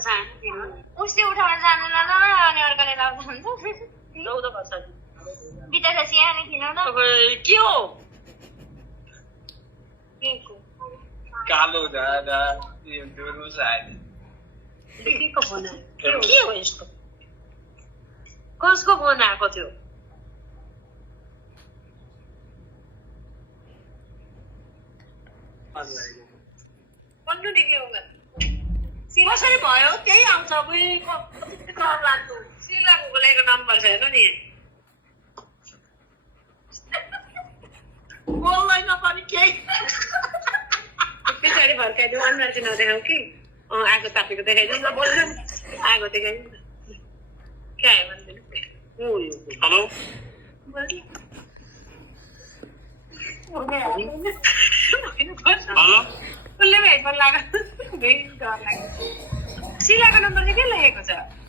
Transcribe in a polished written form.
उसले उठाएर जानुलाई न अनि अर्काले लाउँदा हुन्छ बिटा त सियाने थिएन न के हो केको कालो दादा यो दुरु साइड केको फोन आयो के हो यस्तो कसको फोन आएको थियो भन्नु नि के हो कसरी भयो त्यही आउँछ कर लाग्दो सिलाको बोलेको नम्बर छैन नि बोल्दैन पनि केही पछाडि फर्काइदिउँ अनुहार चाहिँ नदेखाऊ कि आगो तापेको देखाइदिउँ न बोल्नु आगो देखाइदिउँ के आयो भनिदिनु हेलो हेलो उसले हेडफोन लगाएको सिलाको नम्बर चाहिँ के लेखेको छ